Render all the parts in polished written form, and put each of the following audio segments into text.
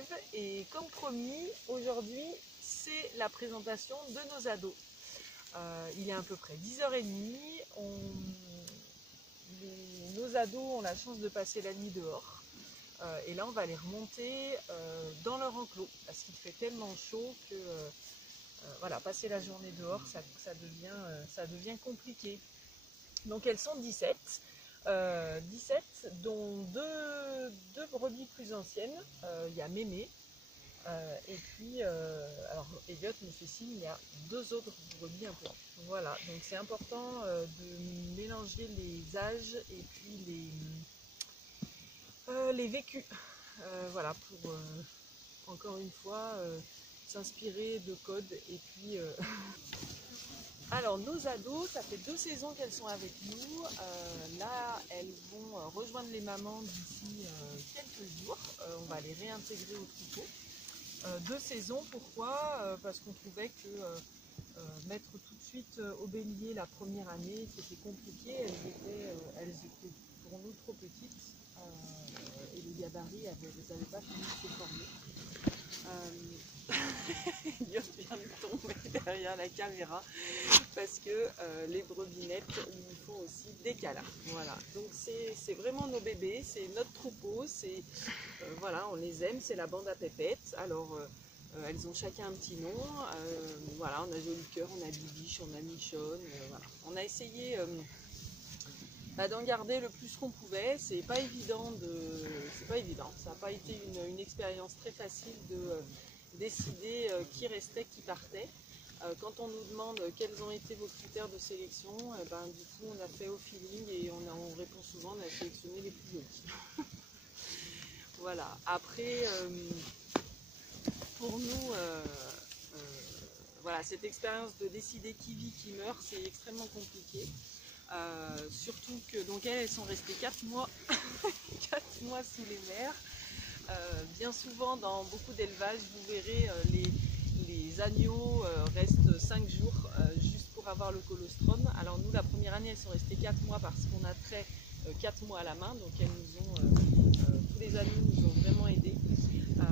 Ève et comme promis, aujourd'hui c'est la présentation de nos ados. Il est à peu près 10h30, nos ados ont la chance de passer la nuit dehors et là on va les remonter dans leur enclos parce qu'il fait tellement chaud que voilà, passer la journée dehors ça devient compliqué. Donc elles sont 17, dont deux brebis plus anciennes. Il y a Mémé et puis alors Elliot me fait signe, il y a 2 autres brebis un peu. Voilà, donc c'est important de mélanger les âges et puis les vécus. Voilà, pour encore une fois s'inspirer de codes et puis Alors nos ados, ça fait 2 saisons qu'elles sont avec nous. Là, elles vont rejoindre les mamans d'ici quelques jours. On va les réintégrer au troupeau. 2 saisons, pourquoi? Parce qu'on trouvait que mettre tout de suite au bélier la première année, c'était compliqué. Elles étaient pour nous trop petites et le gabarit n'avait pas fini de se former. Il vient de tomber derrière la caméra parce que les brevinettes nous font aussi des câlins. Voilà, donc c'est vraiment nos bébés, c'est notre troupeau, voilà, on les aime, c'est la bande à pépettes. Alors elles ont chacun un petit nom. Voilà, on a Joli Cœur, on a Bibiche, on a Michonne. Voilà. On a essayé d'en garder le plus qu'on pouvait. C'est pas évident, ça n'a pas été une expérience très facile de décider qui restait, qui partait. Quand on nous demande quels ont été vos critères de sélection, du coup on a fait au feeling et on répond souvent, on a sélectionné les plus jolis. Voilà, après pour nous, voilà, cette expérience de décider qui vit, qui meurt, c'est extrêmement compliqué. Surtout que donc elles sont restées 4 mois, 4 mois sous les mers. Bien souvent dans beaucoup d'élevages, vous verrez les agneaux restent 5 jours juste pour avoir le colostrum. Alors nous la première année elles sont restées 4 mois parce qu'on a trait 4 mois à la main, donc elles nous ont, tous les agneaux nous ont vraiment aidés.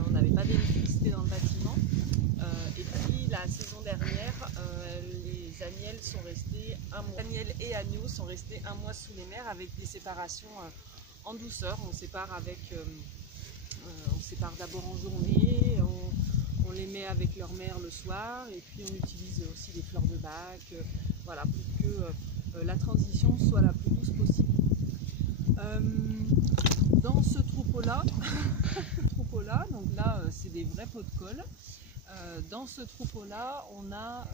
On n'avait pas d'électricité dans le bâtiment. Et puis la saison dernière, les agnelles sont restées 1 mois. Agnelles et agneaux sont restés 1 mois sous les mers avec des séparations en douceur. On sépare d'abord en journée, on les met avec leur mère le soir et puis on utilise aussi des fleurs de bac, voilà, pour que la transition soit la plus douce possible. Dans ce troupeau-là, donc là c'est des vrais pots de colle. Dans ce troupeau-là, on a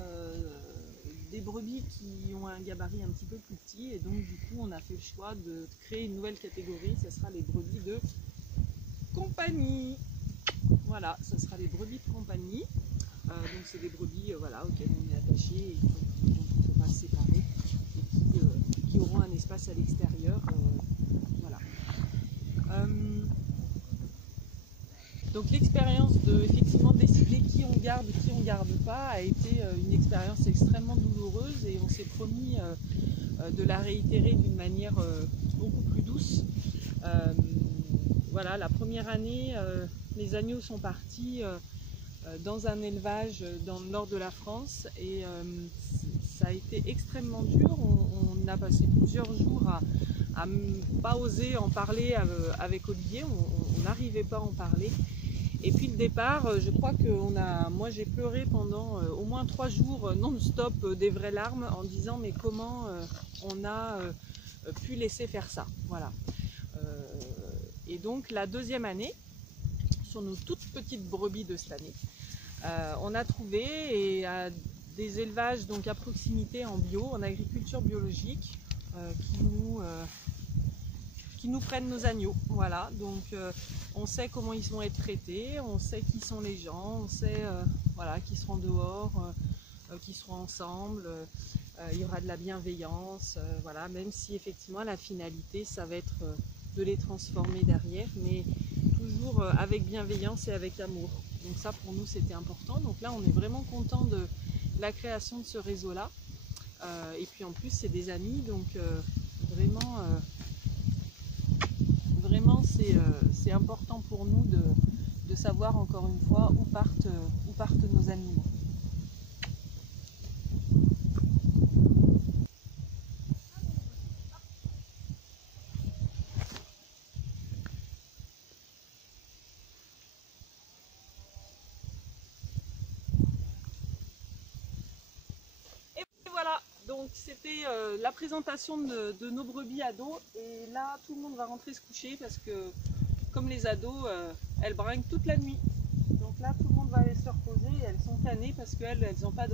des brebis qui ont un gabarit un petit peu plus petit et donc du coup on a fait le choix de créer une nouvelle catégorie, ce sera les brebis de compagnie. Voilà, ce sera les brebis de compagnie. Donc c'est des brebis voilà, auxquelles on est attaché et dont on ne peut pas se séparer et qui auront un espace à l'extérieur. Voilà. Donc l'expérience de effectivement décider qui on garde pas a été une expérience extrêmement douloureuse et on s'est promis de la réitérer d'une manière beaucoup plus douce. Voilà, la première année, les agneaux sont partis dans un élevage dans le nord de la France et ça a été extrêmement dur. On a passé plusieurs jours à pas oser en parler avec Olivier, on n'arrivait pas à en parler. Et puis le départ, je crois que moi j'ai pleuré pendant au moins 3 jours non-stop des vraies larmes en disant mais comment on a pu laisser faire ça. Voilà. Et donc la deuxième année, sur nos toutes petites brebis de cette année, on a trouvé et à des élevages donc à proximité en bio, en agriculture biologique, qui nous prennent nos agneaux. Voilà, donc on sait comment ils vont être traités, on sait qui sont les gens, on sait voilà, qui seront dehors, qui seront ensemble, il y aura de la bienveillance, voilà, même si effectivement la finalité ça va être de les transformer derrière, mais toujours avec bienveillance et avec amour. Donc ça pour nous c'était important. Donc là on est vraiment content de la création de ce réseau-là. Et puis en plus c'est des amis, donc vraiment c'est important pour nous de savoir encore une fois où partent nos animaux. Voilà, donc c'était la présentation de nos brebis ados, et là tout le monde va rentrer se coucher parce que comme les ados, elles brinquent toute la nuit. Donc là tout le monde va aller se reposer et elles sont canées parce qu'elles n'ont pas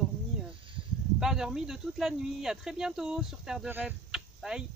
dormi de toute la nuit. À très bientôt sur Terre de Rêve. Bye.